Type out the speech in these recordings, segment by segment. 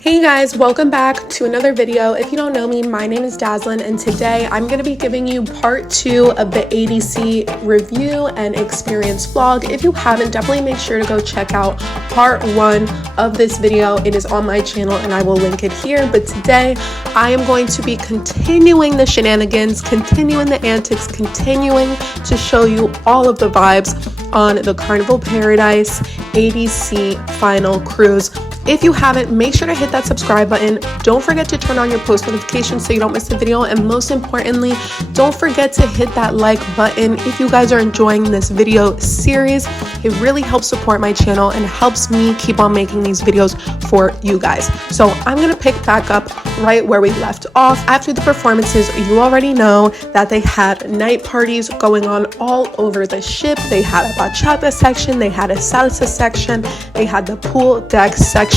Hey guys, welcome back to another video. If you don't know me, my name is Dazzlin, and today I'm going to be giving you part 2 of the ADC review and experience vlog. If you haven't, definitely make sure to go check out part 1 of this video. It is on my channel and I will link it here. But today I am going to be continuing the shenanigans, continuing the antics, continuing to show you all of the vibes on the Carnival Paradise ADC Final Cruise. If you haven't, make sure to hit that subscribe button. Don't forget to turn on your post notifications so you don't miss the video. And most importantly, don't forget to hit that like button if you guys are enjoying this video series. It really helps support my channel and helps me keep on making these videos for you guys. So I'm going to pick back up right where we left off. After the performances, you already know that they had night parties going on all over the ship. They had a bachata section, they had a salsa section, they had the pool deck section.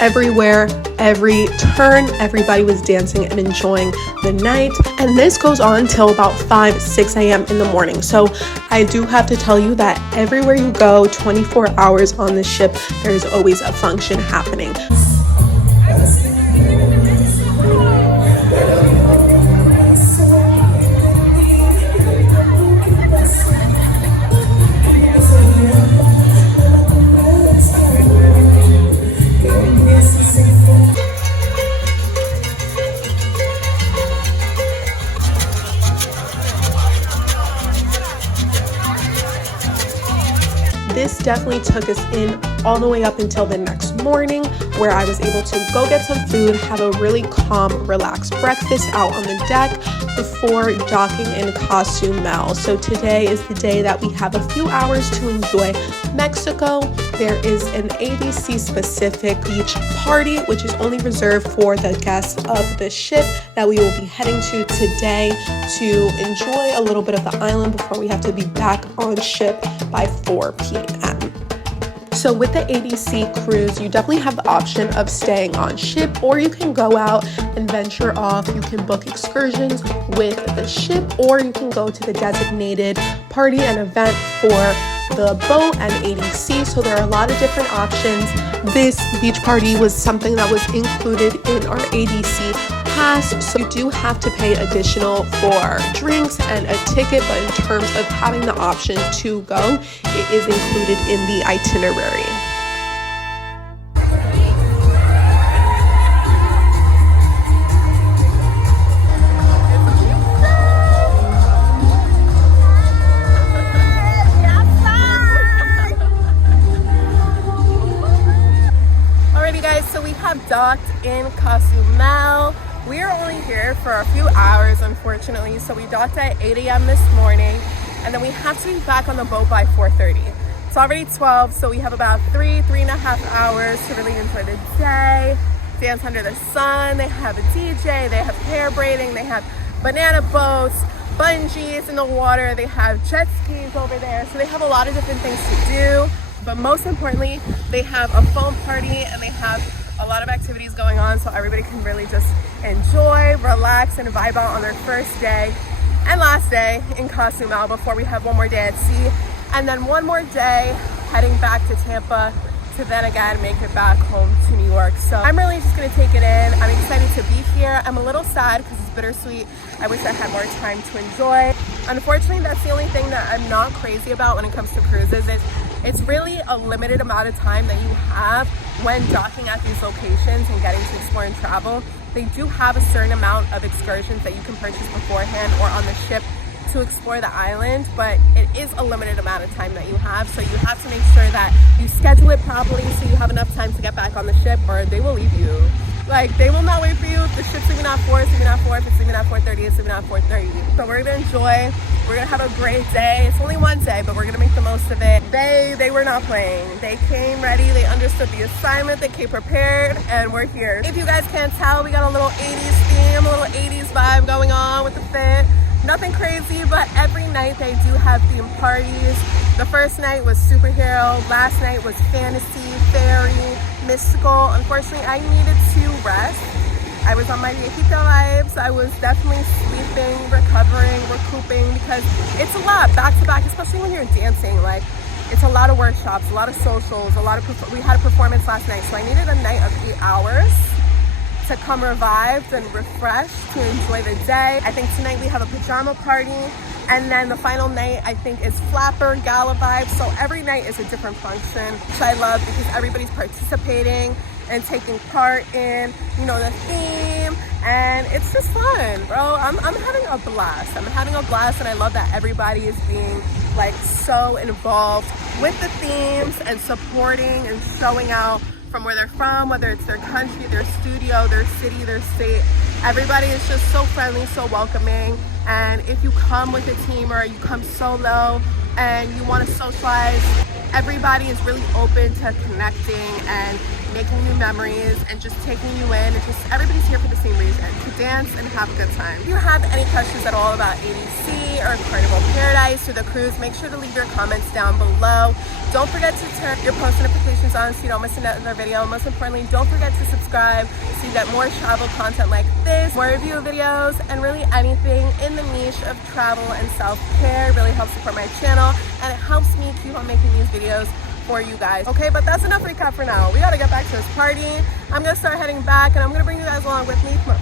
Everywhere, every turn, everybody was dancing and enjoying the night. And this goes on till about 5-6 a.m. in the morning. So I do have to tell you that everywhere you go, 24 hours on the ship, there's always a function happening. This definitely took us in all the way up until the next morning, where I was able to go get some food, have a really calm, relaxed breakfast out on the deck before docking in Cozumel. So today is the day that we have a few hours to enjoy Mexico. There is an ADC specific beach party, which is only reserved for the guests of the ship, that we will be heading to today to enjoy a little bit of the island before we have to be back on ship by 4 p.m. So with the ADC cruise, you definitely have the option of staying on ship, or you can go out and venture off. You can book excursions with the ship, or you can go to the designated party and event for the boat and ADC. So there are a lot of different options. This beach party was something that was included in our ADC pass, so you do have to pay additional for drinks and a ticket, but in terms of having the option to go, it is included in the itinerary. Alrighty guys, so we have docked in Cozumel. We are only here for a few hours, unfortunately. So we docked at 8 a.m. this morning, and then we have to be back on the boat by 4:30. It's already 12, so we have about 3.5 hours to really enjoy the day, dance under the sun. They have a DJ, they have hair braiding, they have banana boats, bungees in the water, they have jet skis over there. So they have a lot of different things to do, but most importantly, they have a foam party and they have a lot of activities going on, so everybody can really just enjoy, relax, and vibe out on their first day and last day in Cozumel before we have one more day at sea, and then one more day heading back to Tampa to then again make it back home to New York. So I'm really just gonna take it in. I'm excited to be here. I'm a little sad because it's bittersweet. I wish I had more time to enjoy. Unfortunately, that's the only thing that I'm not crazy about when it comes to cruises. It's really a limited amount of time that you have when docking at these locations and getting to explore and travel. They do have a certain amount of excursions that you can purchase beforehand or on the ship to explore the island, but it is a limited amount of time that you have, so you have to make sure that you schedule it properly so you have enough time to get back on the ship, or they will leave you. Like, they will not wait for you. If the ship's leaving at 4, it's leaving at 4. If it's leaving at 4:30, it's leaving at 4:30. So we're gonna enjoy. We're gonna have a great day. It's only one day, but we're gonna make the most of it. They were not playing. They came ready. They understood the assignment. They came prepared, and we're here. If you guys can't tell, we got a little 80s theme, a little 80s vibe going on with the fit. Nothing crazy, but every night they do have theme parties. The first night was superhero. Last night was fantasy, fairy, mystical. Unfortunately, I needed to rest. I was on my viejita vibes. I was definitely sleeping, recovering, recouping, because it's a lot back to back, especially when you're dancing. Like, it's a lot of workshops, a lot of socials, we had a performance last night, so I needed a night of 8 hours to come revived and refreshed to enjoy the day. I think tonight we have a pajama party, and then the final night I think is flapper gala vibes. So every night is a different function, which I love because everybody's participating and taking part in, you know, the theme, and it's just fun, bro. I'm having a blast. I'm having a blast, and I love that everybody is being like so involved with the themes and supporting and showing out from where they're from, whether it's their country, their studio, their city, their state. Everybody is just so friendly, so welcoming. And if you come with a team or you come solo and you want to socialize, everybody is really open to connecting and making new memories and just taking you in. It's just everybody's here for the same reason, to dance and have a good time. If you have any questions at all about ADC or Carnival Paradise or the cruise, make sure to leave your comments down below. Don't forget to turn your post notifications on so you don't miss another video. And most importantly, don't forget to subscribe so you get more travel content like this, more review videos, and really anything in the niche of travel and self-care. It really helps support my channel, and it helps me keep on making these videos for you guys. Okay, but that's enough recap for now. We gotta get back to this party. I'm gonna start heading back, and I'm gonna bring you guys along with me. Come on.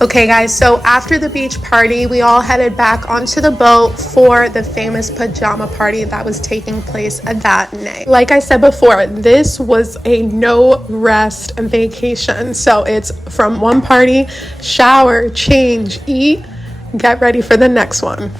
Okay guys, so after the beach party, we all headed back onto the boat for the famous pajama party that was taking place that night. Like I said before, this was a no rest vacation. So it's from one party, shower, change, eat, get ready for the next one.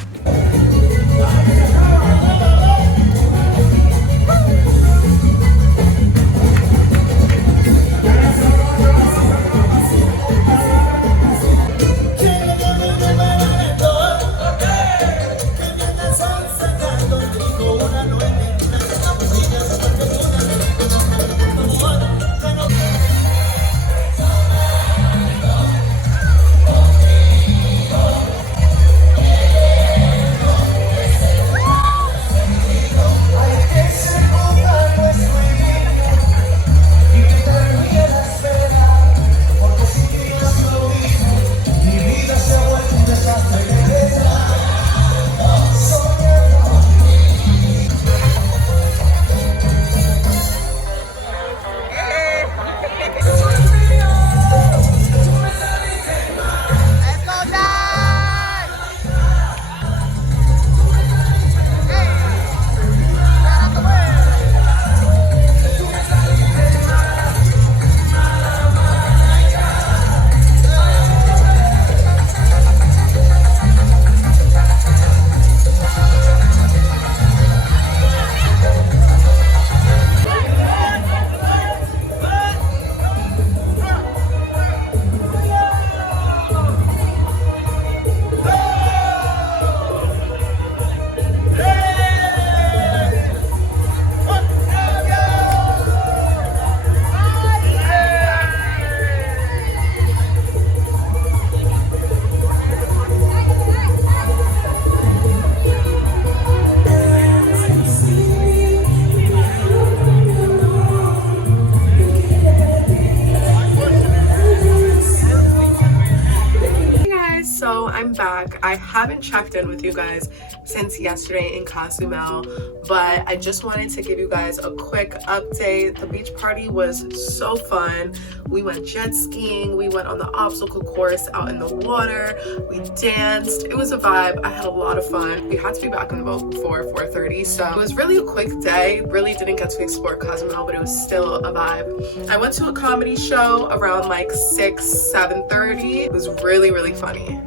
I'm back. I haven't checked in with you guys since yesterday in Cozumel, but I just wanted to give you guys a quick update. The beach party was so fun. We went jet skiing, we went on the obstacle course out in the water, we danced. It was a vibe. I had a lot of fun. We had to be back on the boat before 4:30, so it was really a quick day. Really didn't get to explore Cozumel, but it was still a vibe. I went to a comedy show around like 7:30. It was really funny.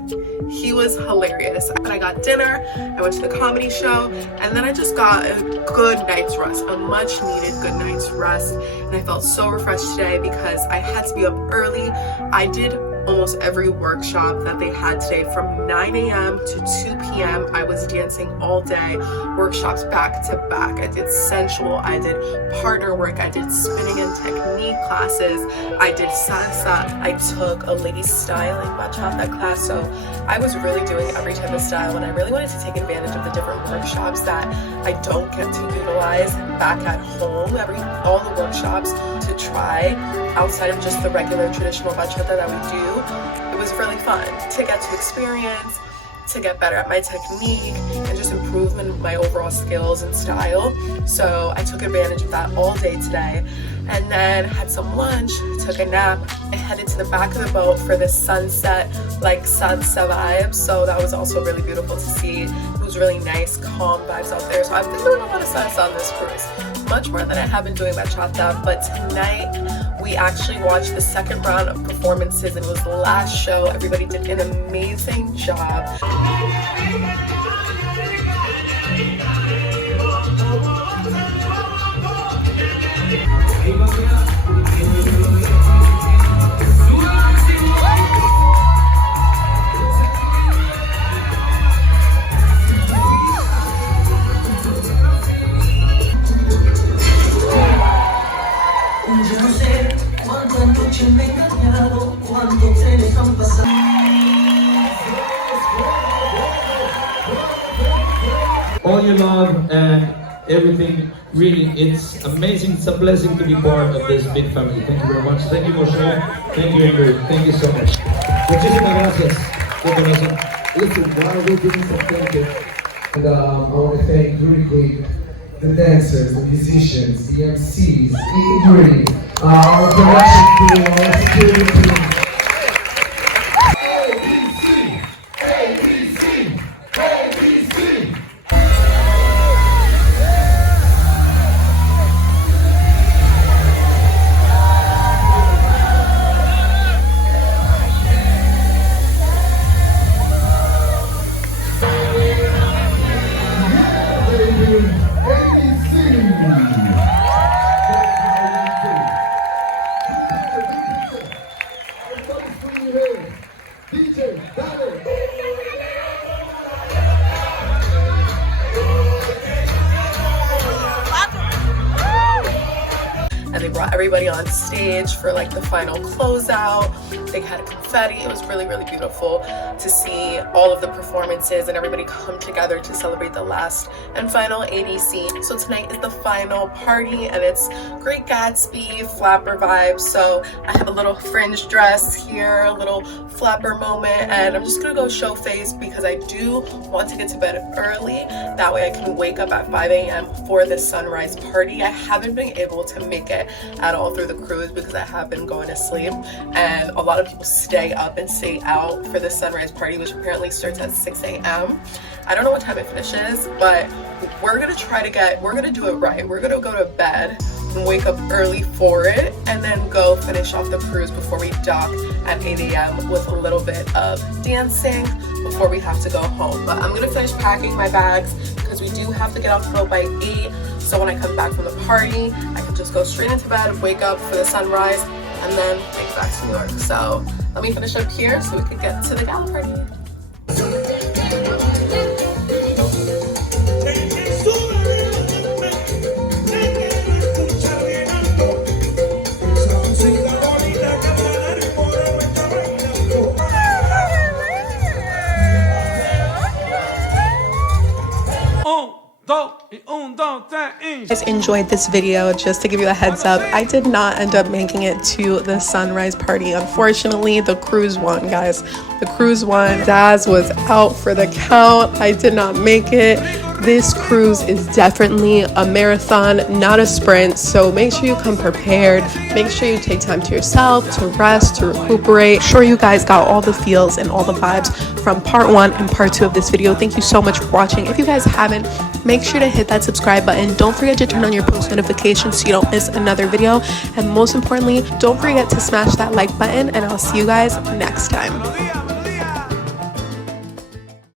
He was hilarious. But I got dinner, I went to the comedy show, and then I just got a good night's rest, a much needed good night's rest. And I felt so refreshed today because I had to be up early. I did almost every workshop that they had today from 9 a.m. to 2 p.m. I was dancing all day, workshops back to back. I did sensual, I did partner work, I did spinning and technique classes, I did salsa, I took a lady styling bachata class. So I was really doing every type of style, and I really wanted to take advantage of the different workshops that I don't get to utilize back at home. All the workshops to try outside of just the regular traditional bachata that we do. It was really fun to get to experience, to get better at my technique, and just improve my overall skills and style. So I took advantage of that all day today, and then had some lunch, took a nap. I headed to the back of the boat for this sunset, like salsa vibe. So that was also really beautiful to see. It was really nice, calm vibes out there. So I've been doing a lot of salsa on this cruise, much more than I have been doing bachata. But tonight we actually watched the second round of performances, and it was the last show. Everybody did an amazing job. All your love and everything, really, it's amazing. It's a blessing to be part of this big family. Thank you very much. Thank you, Moshe. Thank you, Ingrid. Thank you so much. Muchísimas gracias. Listen, while we're doing some thinking, and I want to thank really quick the dancers, the musicians, the MCs, Ingrid, our production crew, our security team. ADC, ADC, ADC. And they brought everybody on stage for like the final closeout. They had confetti. It was really beautiful to see all of the performances and everybody come together to celebrate the last and final ADC. So tonight is the final party, and it's Great Gatsby flapper vibes. So I have a little fringe dress here, a little flapper moment, and I'm just gonna go show face because I do want to get to bed early. That way I can wake up at 5 a.m. for the sunrise party. I haven't been able to make it at all through the cruise because I have been going to sleep, and a lot of people stay up and stay out for the sunrise party, which apparently starts at 6 a.m. I don't know what time it finishes, but we're gonna do it right. We're gonna go to bed and wake up early for it, and then go finish off the cruise before we dock at 8 a.m. with a little bit of dancing before we have to go home. But I'm gonna finish packing my bags because we do have to get off the boat by 8. So when I come back from the party, I can just go straight into bed, wake up for the sunrise, and then make it back to New York. So let me finish up here so we can get to the gala party. Un, dos, y un, dos. Guys enjoyed this video. Just to give you a heads up, I did not end up making it to the sunrise party. Unfortunately, the cruise won, guys. The cruise won. Daz was out for the count. I did not make it. This cruise is definitely a marathon, not a sprint, so make sure you come prepared. Make sure you take time to yourself, to rest, to recuperate. Make sure you guys got all the feels and all the vibes from part 1 and part 2 of this video. Thank you so much for watching. If you guys haven't, make sure to hit that subscribe button. Don't forget to turn on your post notifications so you don't miss another video. And most importantly, don't forget to smash that like button, and I'll see you guys next time.